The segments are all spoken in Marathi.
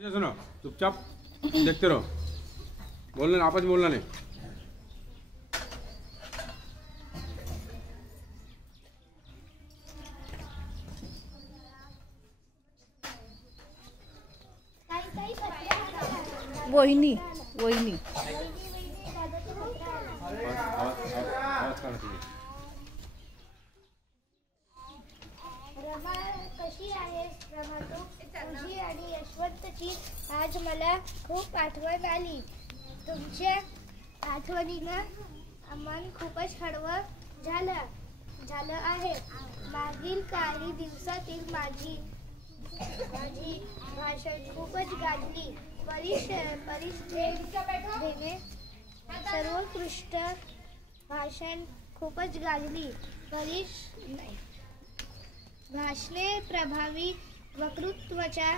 सुनो, चुपचाप देखते रहो, बोलना आपस में बोलना नहीं। वहिनी वहिनी रमा कशी आहेस? रमा तुझी आणि यशवंतची आज मला खूप आठवण आली. तुमच्या आठवणीनं मन खूपच हळवं झालं आहे. मागील काही दिवसातील माझी भाषण खूपच गाजली. परिषदेने सर्वोत्कृष्ट भाषण खूपच गाजली. भाषणे प्रभावी वक्तृत्वाच्या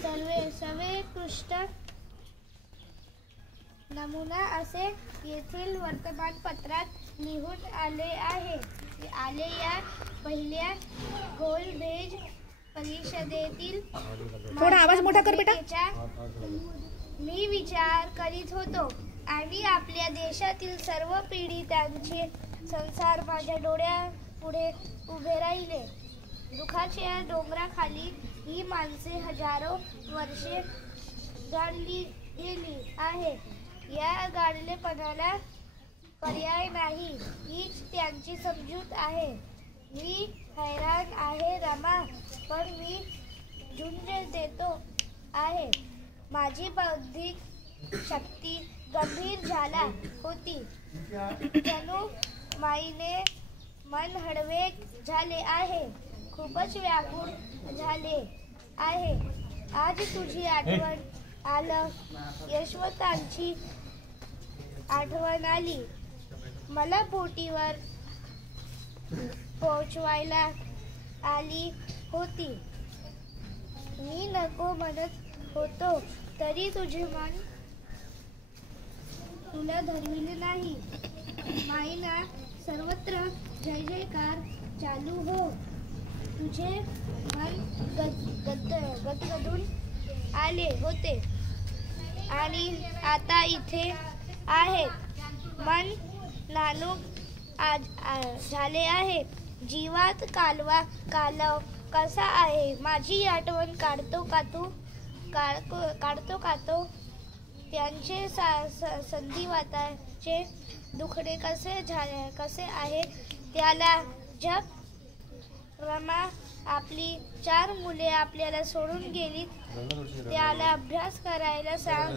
सर्वोत्कृष्ट नमुना असे येथील वर्तमानपत्रात लिहून आले आहे. या पहिल्या गोलमेज परिषदेतील थोडा आवाज मोठा कर बेटा. मी विचार करीत होतो आणि आपल्या देशातील सर्व पीडितांचे संसार माझ्या डोळ्यापुढे उभे राहिले. दुःखाच्या डोंगराखाली ही माणसे हजारो वर्षे गाडली गेली आहे. या गाडलेपणाला पर्याय नाही, हीच त्यांची समजूत आहे. मी हैराण आहे रमा, पण मी झुंज देतो आहे. माझी बौद्धिक शक्ती गंभीर झाला होती. जणू माईने मन हळवे झाले आहे, खूपच व्याकुळ झाले आहे. आज तुझी आठवण आलं, यशवंतांची आठवण आली. मला बोटीवर पोहोचवायला आली होती. मी नको म्हणत होतो तरी तुझे मन तुला धरविले नाही. माईना सर्वत्र जय जयकार चालू हो. तुझे मन गदगदून आले होते आणि आता इथे आहे. मन नानूक झाले आहे. जीवात कालव कसा आहे? माझी आठवण काढतो का तो? त्यांचे संधिवाताचे दुखणे कसे आहे त्याला जप. रमा आपली 4 मुले आपल्याला सोडून गेली. त्याला अभ्यास करायला सांग.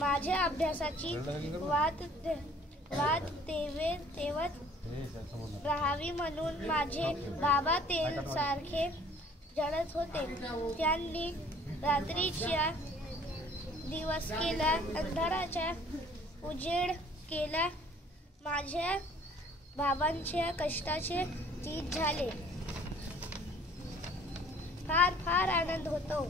माझ्या अभ्यासाची वाट तेवत राहावी म्हणून माझे बाबा तेल सारखे जळत होते. त्यांनी रात्रीच्या दिवस केला, अंधाराचा उजेड केला. माझ्या बाबांच्या कष्टाचे चीज झाले. फार आनंद होतो.